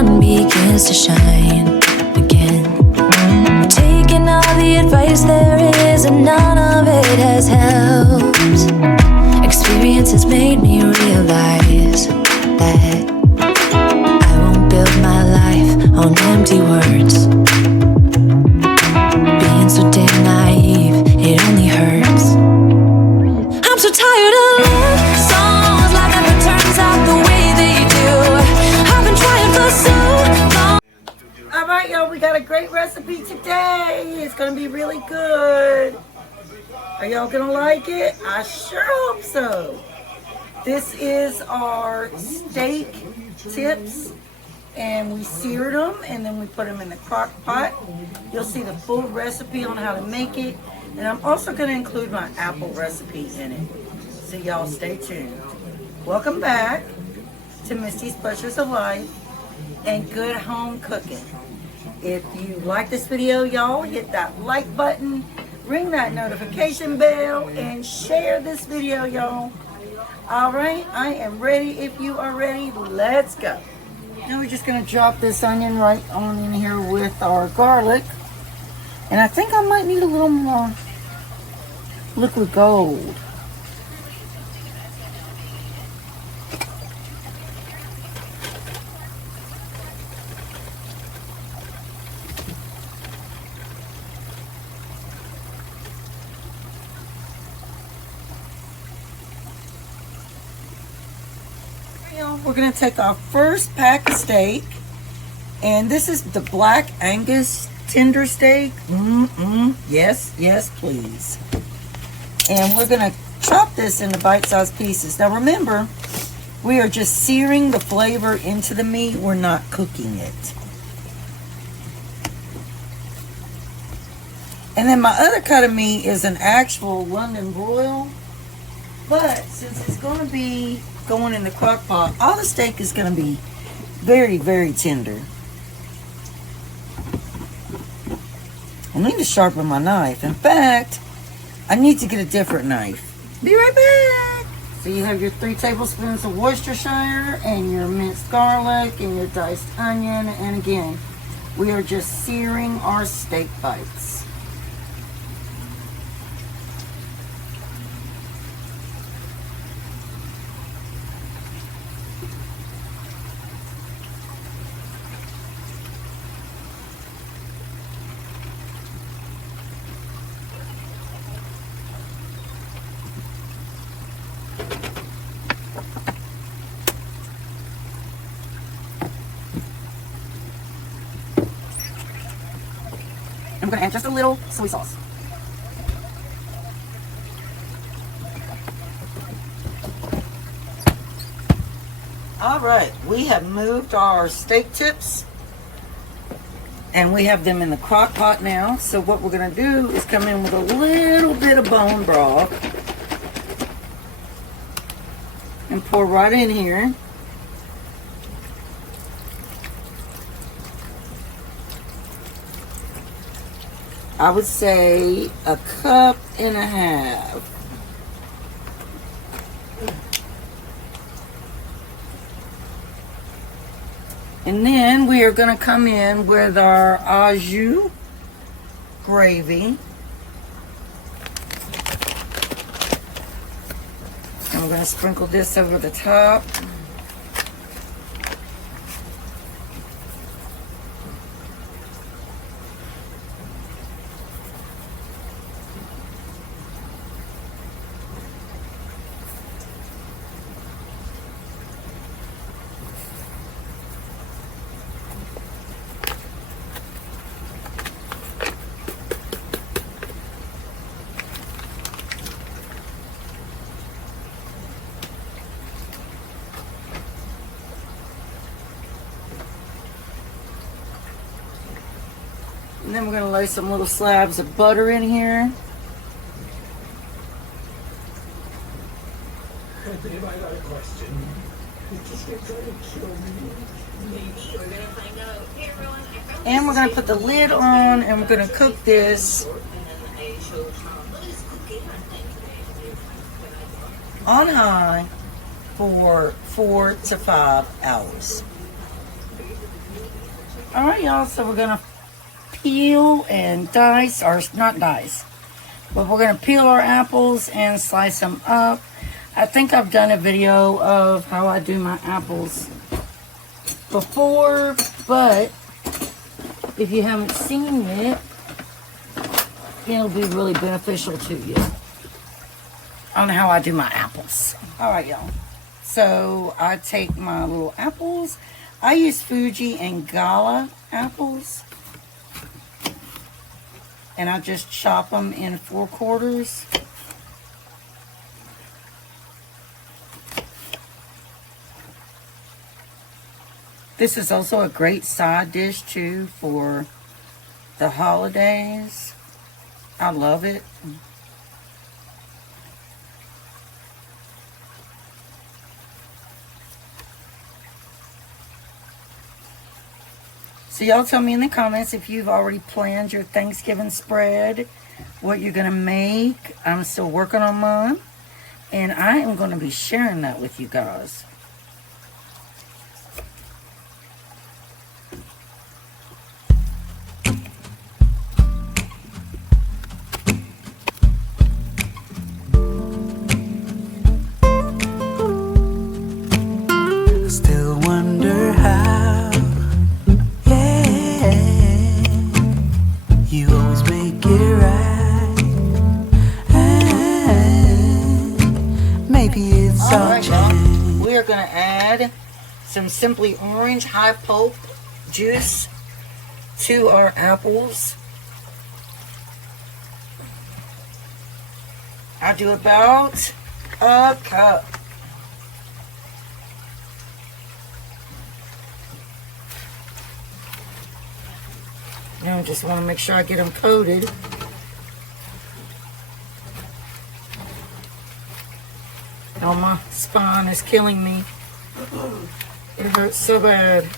sun begins to shine again. Taking all the advice there is, and none of it has helped. Experience has made me realize that I won't build my life on empty words. Being so damn naive, it only hurts. I'm so tired of love songs, life never turns out the way they do. I've been trying for so long. Alright, y'all, we got a great recipe today. It's gonna be really good. Are y'all gonna like it? I sure hope so. This is our steak tips, and we seared them and then we put them in the crock pot. You'll see the full recipe on how to make it, and I'm also going to include my apple recipe in it, so y'all stay tuned. Welcome back to Misty's Pleasures of Life and Good Home Cooking. If you like this video, y'all, hit that like button, ring that notification bell, and share this video, y'all. All right, I am ready. If you are ready, let's go. Now we're just going to drop this onion right on in here with our garlic. And I think I might need a little more liquid gold. We're going to take our first pack of steak, and this is the Black Angus tender steak. Yes, yes, please. And we're going to chop this into bite-sized pieces. Now remember, we are just searing the flavor into the meat. We're not cooking it. And then my other cut of meat is an actual London broil, but since it's going to be going in the crock pot, all the steak is going to be very, very tender. I need to sharpen my knife. In fact, I need to get a different knife. Be right back. So you have your 3 tablespoons of Worcestershire and your minced garlic and your diced onion. And again, we are just searing our steak bites. I'm going to add just a little soy sauce. Alright, we have moved our steak tips and we have them in the crock pot now. So what we're going to do is come in with a little bit of bone broth and pour right in here. I would say 1.5 cups. And then we are going to come in with our au jus gravy. And we're going to sprinkle this over the top. And then we're going to lay some little slabs of butter in here. Anybody got a question? And we're going to put the lid on and we're going to cook this on high for 4 to 5 hours. All right, y'all, so we're gonna peel and dice, or not dice, but we're gonna peel our apples and slice them up. I think I've done a video of how I do my apples before, but if you haven't seen it, it'll be really beneficial to you on how I do my apples. All right, y'all. So I take my little apples. I use Fuji and Gala apples. And I just chop them in 4/4. This is also a great side dish too for the holidays. I love it. So y'all tell me in the comments if you've already planned your Thanksgiving spread, what you're gonna make. I'm still working on mine, and I am gonna be sharing that with you guys. Still wonder how, yeah, you always make it right. Maybe it's All all right, y'all. changed. We are gonna add some Simply Orange high pulp juice to our apples. I do about a cup. Now I just want to make sure I get them coated. Oh, my spine is killing me. It hurts so bad.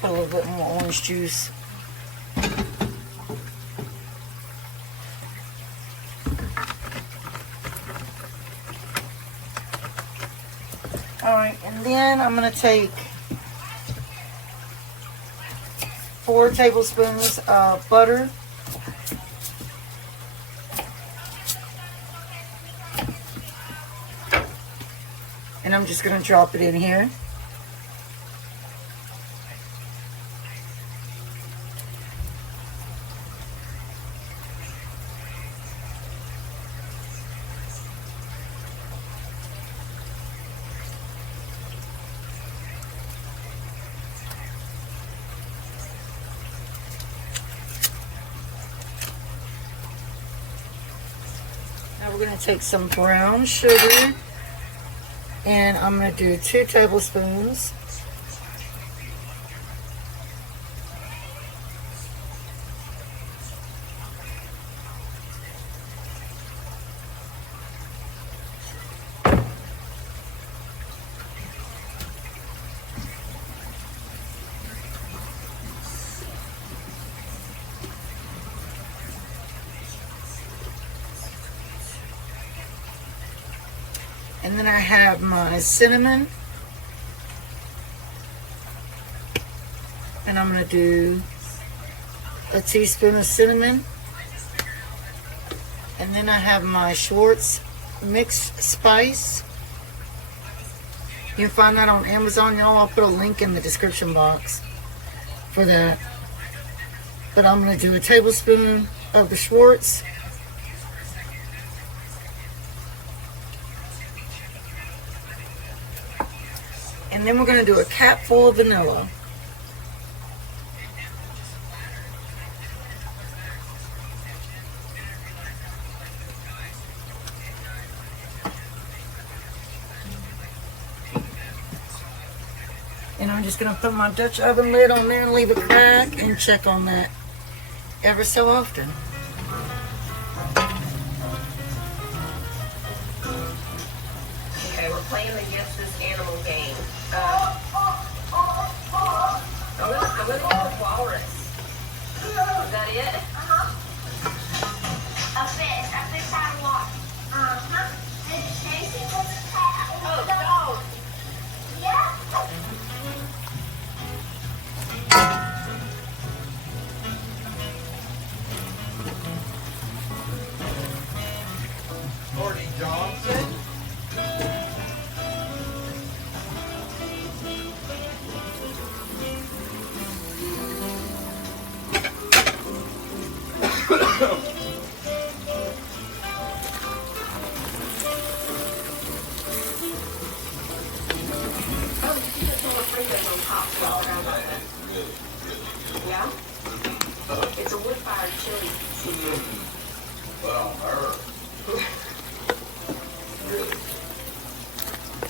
Put a little bit more orange juice. Alright, and then I'm going to take 4 tablespoons of butter. And I'm just going to drop it in here. Now we're going to take some brown sugar. And I'm going to do 2 tablespoons. And then I have my cinnamon. And I'm going to do a teaspoon of cinnamon. And then I have my Schwartz mixed spice. You can find that on Amazon, y'all. I'll put a link in the description box for that. But I'm going to do a tablespoon of the Schwartz. And then we're going to do a capful of vanilla. And I'm just going to put my Dutch oven lid on there and leave it crack and check on that ever so often. Okay, we're playing the Guess This Animal game. I'm gonna go with walrus. Is that it? A fish had a lot. And Stacy was a cat. Oh, dog. Johnson. Yeah? It's a wood-fired chili. Well, her. Really.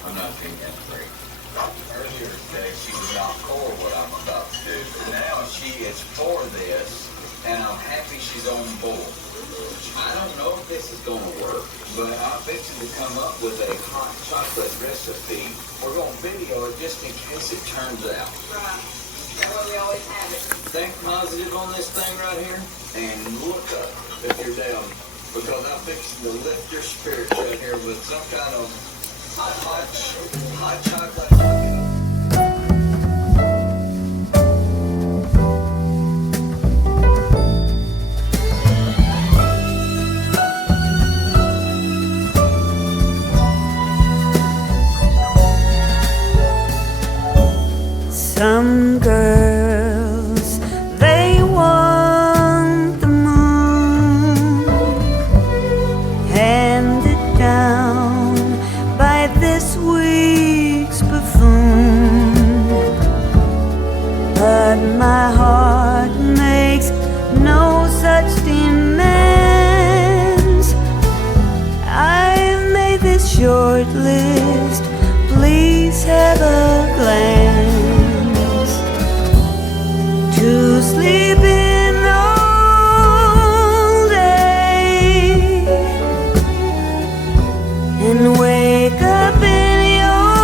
I'm not thinking that's great. Earlier today, she was not for what I'm about to do. Now she is for this, and I'm happy she's on board. I don't know if this is going to work, but I'm fixing to come up with a hot chocolate recipe. We're going to video it just in case it turns out. Right. That way we always have it. Think positive on this thing right here, and look up if you're down, because I'm fixing to lift your spirits right here with some kind of hot chocolate. Some girls, they want the moon, handed down by this week's buffoon. But my heart makes no such demands. I've made this short list, please have a glance. To sleep in all day and wake up in your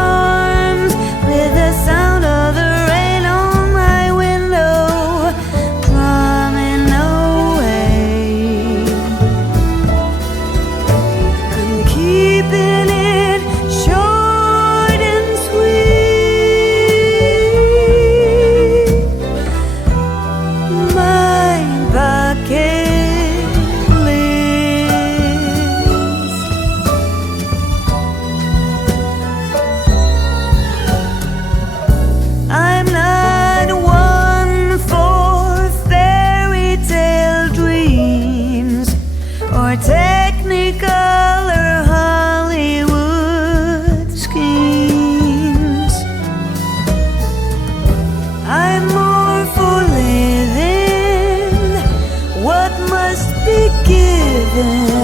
arms with the sound of the rain on my window drumming away. I'm keeping it short and sweet. My bucket list. I'm not one for fairy tale dreams or technicolor Hollywood schemes. I'm more for living what must be given